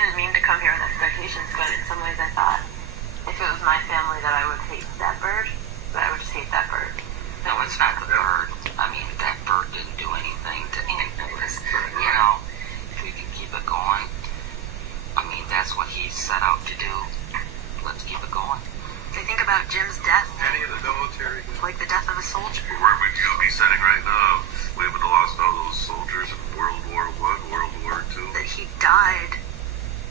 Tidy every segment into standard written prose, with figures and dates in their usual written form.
didn't mean to come here with expectations, but in some ways I thought if it was my family that I would hate that bird, but I would just hate that bird. No, it's not the bird. I mean, that bird didn't do anything to anything. You know, if we can keep it going, I mean, that's what he set out to do. Let's keep it going. They think about Jim's death. Any of the military. Like the death of a soldier. Where would you be sitting right now if we would have lost all those soldiers in World War I, World War II? That he died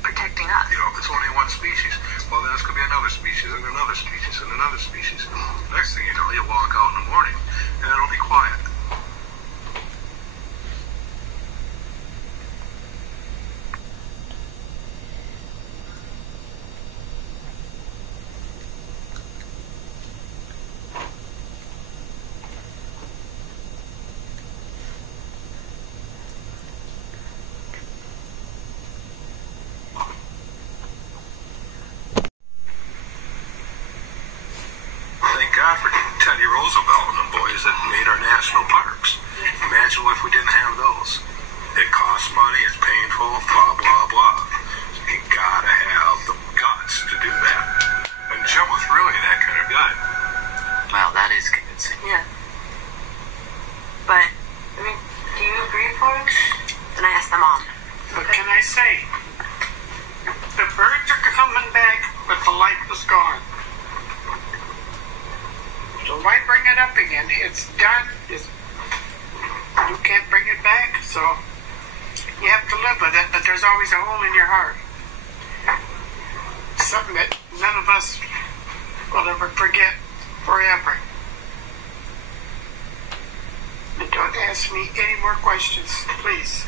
protecting us. You know, if it's only one species, well, then it's going to be another species and another species and another species. Next thing you know, you walk out in the morning and it'll be quiet. That made our national parks. Imagine if we didn't have those. It costs money, it's painful, blah, blah, blah. You gotta have the guts to do that. And Jim was really that kind of guy. Well, that is convincing. Yeah. But, I mean, do you agree for him? Then I asked the mom. What can I say? The birds are coming back, but the light was gone. So why bring it up again? It's done. You can't bring it back, so you have to live with it, but there's always a hole in your heart. Something that none of us will ever forget forever. And don't ask me any more questions, please.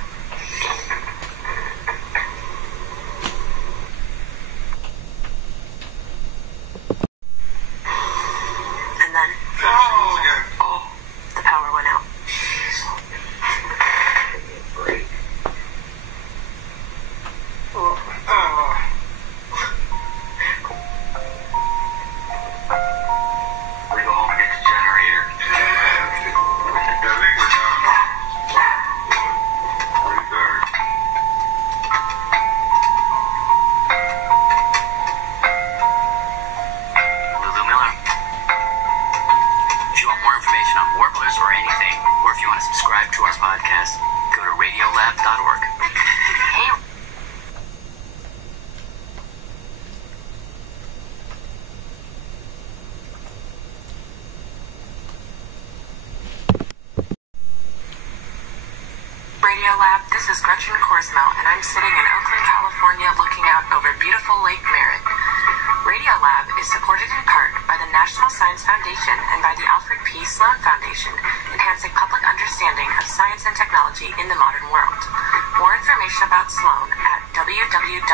The power went out. We go home and get the generator. Lulu Miller. If you want more information on warblers or anything, or if you want to subscribe to our podcast, go to radiolab.org. Hey. Radiolab, this is Gretchen Korsmo, and I'm sitting in Oakland, California, looking out over beautiful Lake Merritt. Radiolab is supported in part by the National Science Foundation and by the Alfred P. Sloan Foundation, enhancing public understanding of science and technology in the modern world. More information about Sloan at www.sloan.org.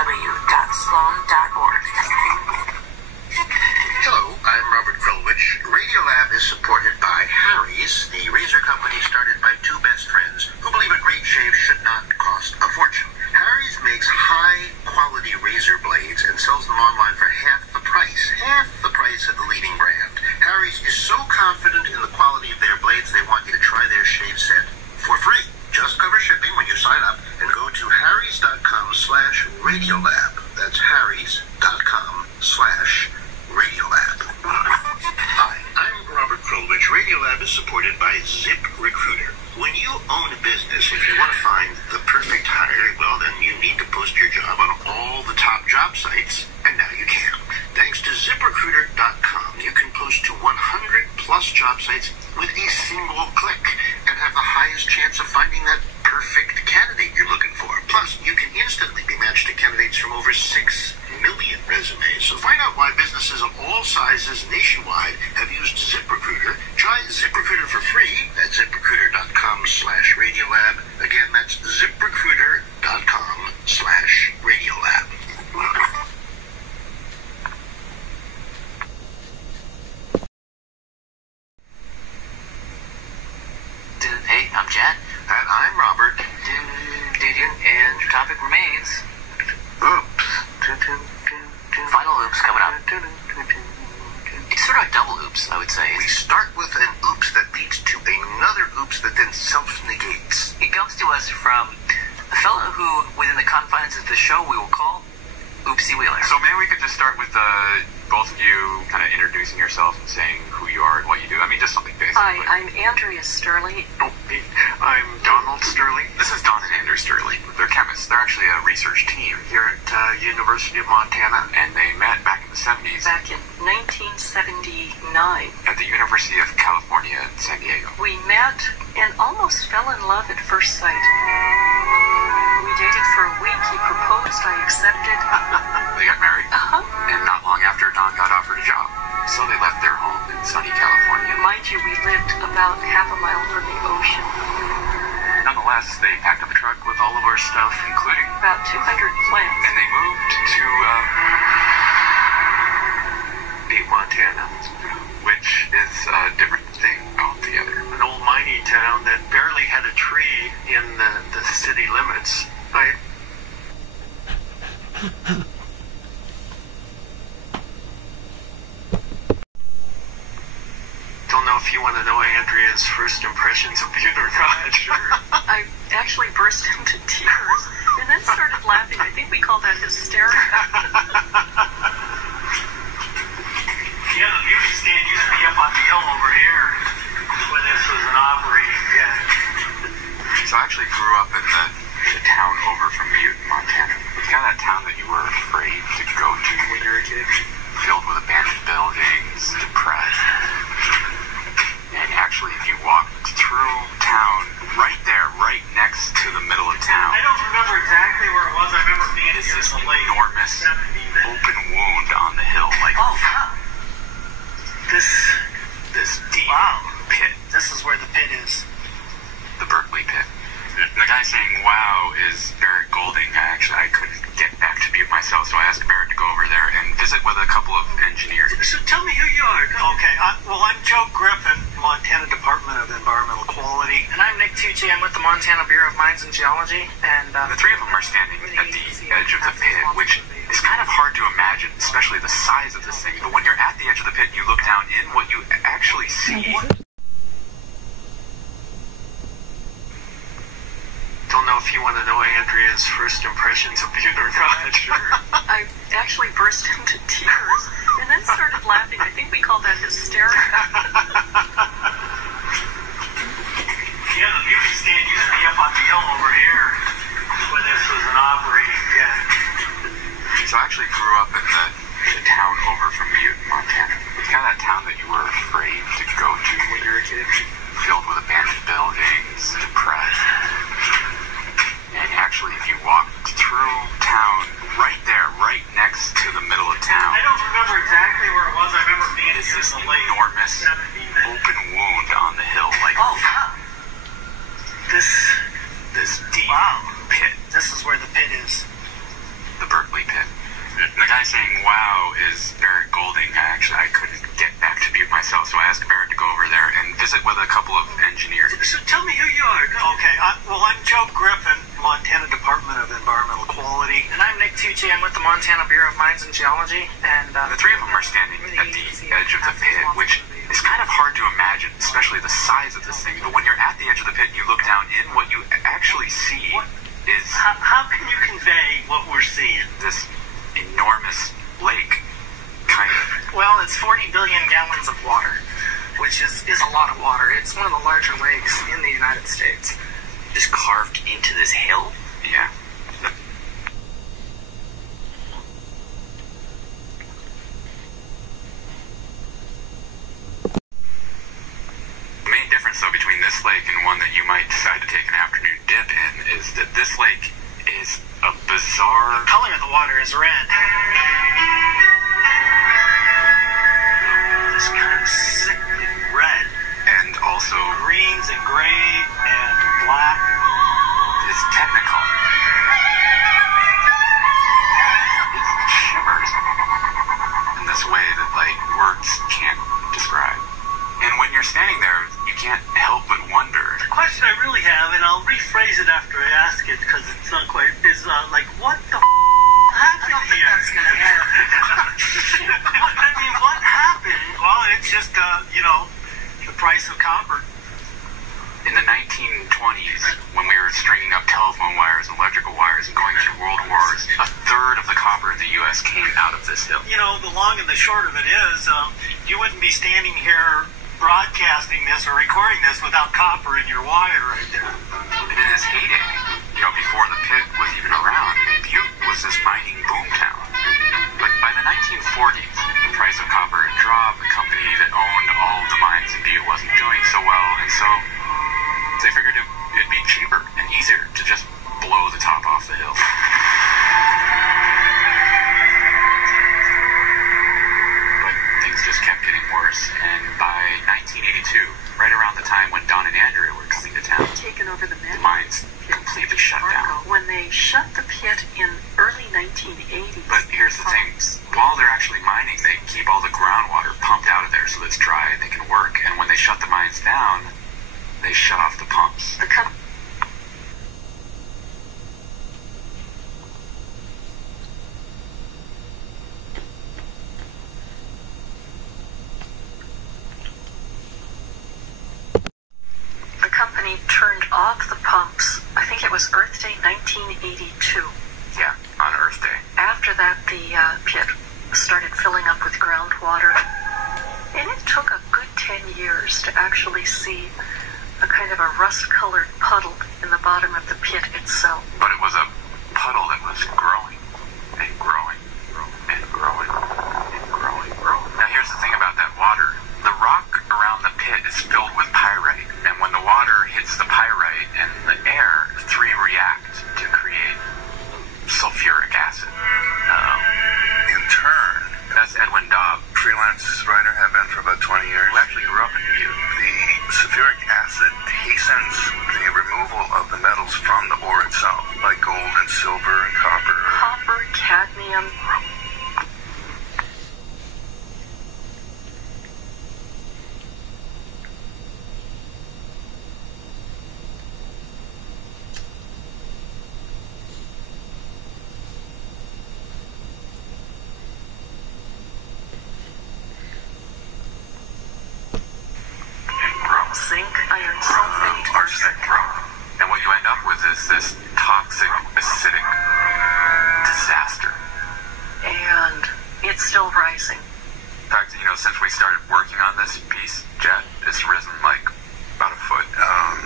Hello, I'm Robert Krulwich. Radiolab is supported by Harry's, the razor company started by two best friends who believe a great shave should not cost a fortune. Harry's makes high-quality razor blades and sells them online for half the price of the leading brand. Harry's is so confident in the quality of their blades, they want you to try their shave set for free. Just cover shipping when you sign up and go to harrys.com/radiolab. That's harrys.com/radiolab. Hi, I'm Robert Krulwich. Radiolab is supported by ZipRecruiter. When you own a business, if you want to find the perfect hire, well, then you need to post your job on all the top job sites, and now you can. Thanks to ZipRecruiter.com, you can post to 100-plus job sites with a single click and have the highest chance of finding that perfect candidate you're looking for. Plus, you can instantly be matched to candidates from A fellow who, within the confines of the show, we will call Oopsie Wheeler. So maybe we could just start with both of you kind of introducing yourself and saying who you are and what you do. I mean, just something basic. Hi, I'm Andrea Sterling. Oh, I'm Donald Sterling. This is Don and Andrew Sterling. They're chemists. They're actually a research team Here at University of Montana. and they met back in the 70s Back in 1979, at the University of California in San Diego. we met and almost fell in love at first sight. We dated for a week. He proposed. I accepted. They got married, Uh-huh. and not long after, Don got offered a job. So they left their home in sunny California. Mind you, we lived about half a mile from the ocean. Nonetheless, they packed up a truck with all of our stuff, including, About 200 plants. and they moved to Butte, Montana, which is a different thing altogether. An old mining town that barely had a tree in the city limits. Don't know if you want to know Andrea's first impressions of Butte or not. Sure. I actually burst into tears and then started laughing. I think we call that hysterical. Yeah, the beauty stand used to be up on the hill over here when this was an operating pit. So I actually grew up in the town over from Butte, Montana. It's kind of that town that you were afraid to go to when you were a kid. Filled with abandoned buildings, depressed. And actually, if you walked through town, right there, right next to the middle of town, I don't remember exactly where it was. I remember being is in this the late enormous 70s. open wound on the hill, like Oh, wow. this deep Wow. pit, This is where the pit is. the Berkeley pit. And the guy saying "wow" is Barrett Golding. I couldn't get back to Butte myself, so I asked Barrett to go over there and visit with a couple of engineers. So tell me who you are. Okay, well, I'm Joe Griffin, Montana Department of Environmental Quality. And I'm Nick Tucci. I'm with the Montana Bureau of Mines and Geology. And The three of them are standing at the edge of the pit, which is kind of hard to imagine, especially the size of this thing. But when you're at the edge of the pit and you look down in, what you actually see... Don't know if you want to know Andrea's first impressions of Butte or not. Sure. I actually burst into tears and then started laughing. I think we call that hysterical. Yeah, the beauty stand used to be up on the hill over here when this was an operating pit. So I actually grew up in the town over from Butte, Montana. It's kind of that town that you were afraid to go to when you were a kid. Filled with abandoned buildings, depressed. And actually, if you walked through town, right there, right next to the middle of town, I don't remember exactly where it was. I remember being is this in the late enormous 70s. open wound on the hill, like oh, wow. this deep pit, This is where the pit is. the Berkeley pit. And the guy saying "wow" is Barrett Golding. I couldn't get back to Butte myself, so I asked Barrett to go over there and visit with a couple of engineers. So tell me who you are. Okay, well, I'm Joe Griffin, Montana Department of Environmental Quality. And I'm Nick Tucci. I'm with the Montana Bureau of Mines and Geology. And The three of them are standing at the edge of the pit, which is kind of hard to imagine, especially the size of this thing. But when you're at the edge of the pit and you look down in, what you actually see is How can you convey what we're seeing? this enormous lake, kind of. well, it's 40 billion gallons of water, which is a lot of water. It's one of the larger lakes in the United States. Just carved into this hill? Yeah. The main difference, though, between this lake and one that you might decide to take an afternoon dip in is that this lake is a bizarre... The color of the water is red. This kind of sickening red. and also Greens and gray and black. is technicolor. It shimmers in this way that, like, words can't describe. And when you're standing there, you can't help but wonder. The question I really have, and I'll rephrase it after I ask it because it's not quite, is like, what the happened here? That's gonna happen. I mean, what happened? Well, it's just, the price of copper. In the 1920s, when we were stringing up telephone wires and this hill. You know, the long and the short of it is, you wouldn't be standing here broadcasting this or recording this without copper in your wire right there. And in its heyday, you know, before the pit was even around, Butte was this mining boom town. But by the 1940s, the price of copper had dropped. The company that owned all the mines in Butte wasn't doing so well, and so they figured it'd be cheaper and easier to just blow the top off the hill. But things just kept getting worse, and by 1982, right around the time when Don and Andrea were coming to town, taken over the mines completely shut down. When they shut the pit in early 1980s. But here's the thing, while they're actually mining, they keep all the groundwater pumped out of there so that it's dry and they can work, and when they shut the mines down, they shut off the pumps. The company turned off the pumps. I think it was Earth Day 1982. Yeah, on Earth Day. After that, the pit started filling up with groundwater. And it took a good 10 years to actually see a kind of a rust-colored puddle in the bottom of the pit itself. But it was a puddle that was growing and growing and growing and growing. Now here's the thing about that water. The rock around the pit is filled with pyrite, and when the water hits the pyrite and the air, the three react to create sulfuric acid. In turn, that's Edwin Dobb, freelance writer, have been for about 20 years. who actually grew up in Butte. The sulfuric acid hastens the removal of the metals from the ore itself, like gold and silver and copper. Copper, cadmium. Zinc, iron sulfate, Arsenic. And what you end up with is this toxic, acidic disaster. and it's still rising. In fact, you know, since we started working on this piece, Jet, it's risen like about a foot.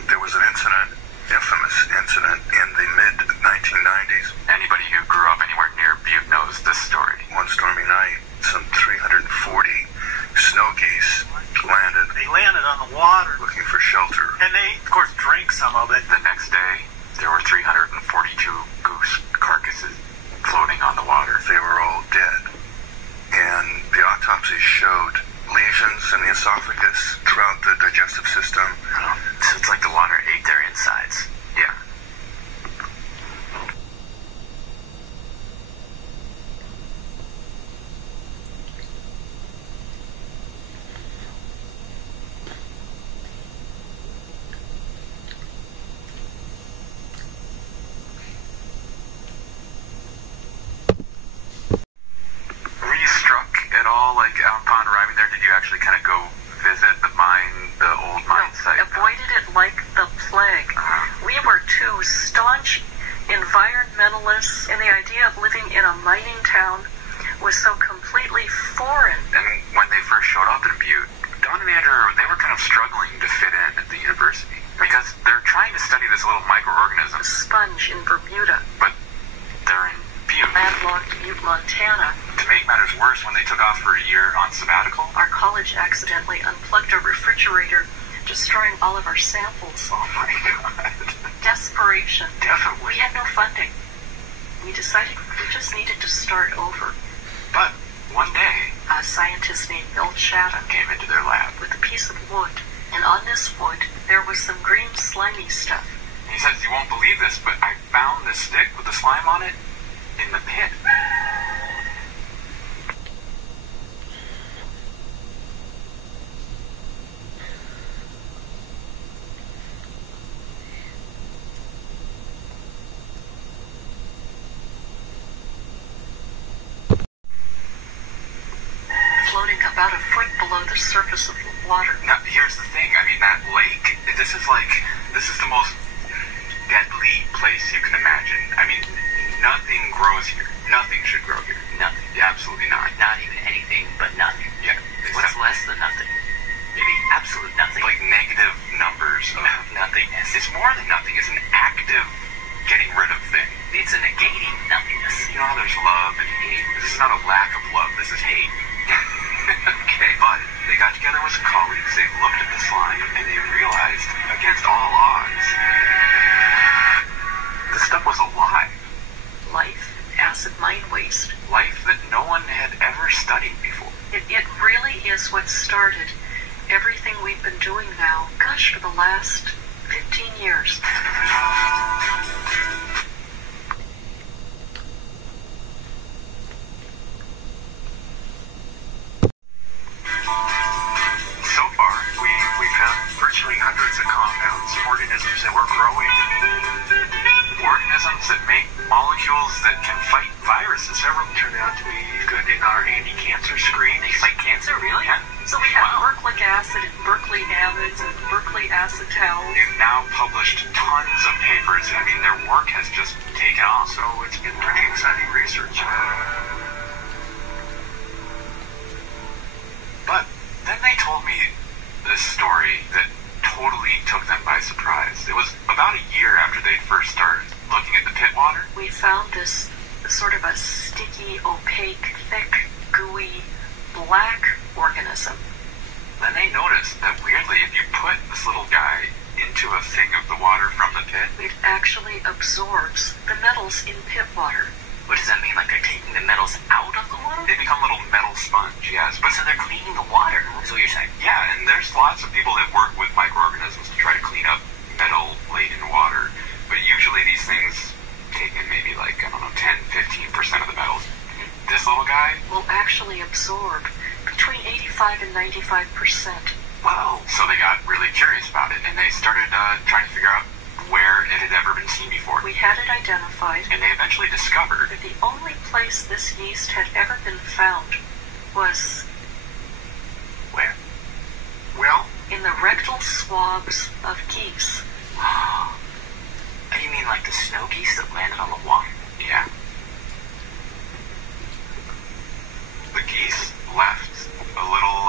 There was an incident, infamous incident, in the mid-1990s. Anybody who grew up anywhere near Butte knows this story. One stormy night, some 340 snow geese landed They landed on the water, looking for shelter. and they, of course, drank some of it. The next day, there were 342 goose carcasses floating on the water. They were all dead. And the autopsies showed lesions in the esophagus, throughout the digestive system. So it's like the water ate their insides. Yeah. Were you struck at all, like, upon arriving there? Did you actually kind of go visit the mine, the old mine site? Avoided it like the plague. We were two staunch environmentalists, and the idea of living in a mining town was so completely foreign. And when they first showed up in Butte, Don and Andrew, they were kind of struggling to fit in at the university because they're trying to study this little microorganism, A sponge in Bermuda, but they're in Butte. landlocked Butte, Montana. To make matters worse, when they took off for a year on sabbatical, Our college accidentally unplugged a refrigerator, destroying all of our samples. oh my god, Desperation. definitely. We had no funding. We decided we just needed to start over. But one day, A scientist named Bill Chatham came into their lab. with a piece of wood, and on this wood there was some green slimy stuff. He says, you won't believe this, but I found this stick with the slime on it in the pit. Floating about a foot below the surface of the water. Now, here's the thing. I mean, that lake, this is the most deadly place you can imagine. I mean, nothing grows here. Nothing should grow here. Nothing. Absolutely not. know how there's love and hate? This is not a lack of love, this is hate. Okay, but they got together with some colleagues, they looked at the slime, and they realized, against all odds, this stuff was alive. Life, acid mine waste. Life that no one had ever studied before. It really is what started everything we've been doing now, gosh, for the last 15 years. So far, we found virtually hundreds of compounds, organisms that were growing. Organisms that make molecules that can fight viruses. Several turned out to be good in our anti-cancer screen. They fight cancer, really? Yeah. So we have Berkelic acid and Berkeley amides and Berkeley acetal. They've now published tons of papers. I mean, their work has just taken off. So it's been pretty exciting research. But then they told me this story that totally took them by surprise. It was about a year after they first started looking at the pit water. We found this sort of a sticky, opaque, thick, gooey, black organism. Then they noticed that weirdly, if you put this little guy into a thing of the water from the pit, It actually absorbs the metals in pit water. What does that mean? Like they're taking the metals out of the water? they become a little metal sponge, yes. But So they're cleaning the water, is what you're saying? yeah, and there's lots of people that work with microorganisms to try to clean up metal-laden water. But usually these things take in maybe like, I don't know, 10-15% of the metals. This little guy, Will actually absorb between 85 and 95%. wow. So they got really curious about it, and they started trying to figure out where it had ever been seen before. We had it identified And they eventually discovered that the only place this yeast had ever been found was where? Well, in the rectal swabs of geese. Oh, you mean like the snow geese that landed on the water? Yeah. The geese left a little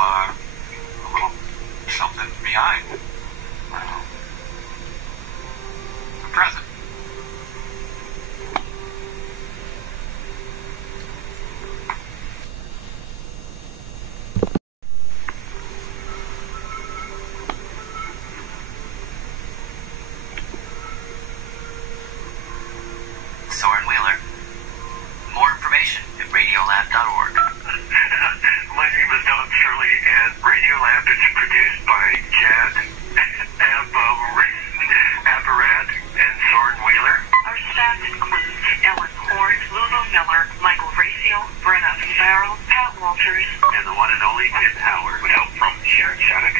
something behind. A present. Soren Wheeler. More information at radiolab.org. My name is Don Shirley, and Radiolab is produced by Chad Aberrad and Soren Wheeler. Our staff includes Ellen Horn, Lulu Miller, Michael Racio, Brenna Farrell, Pat Walters, And the one and only Tim Howard, with help from Sharon Shattuck,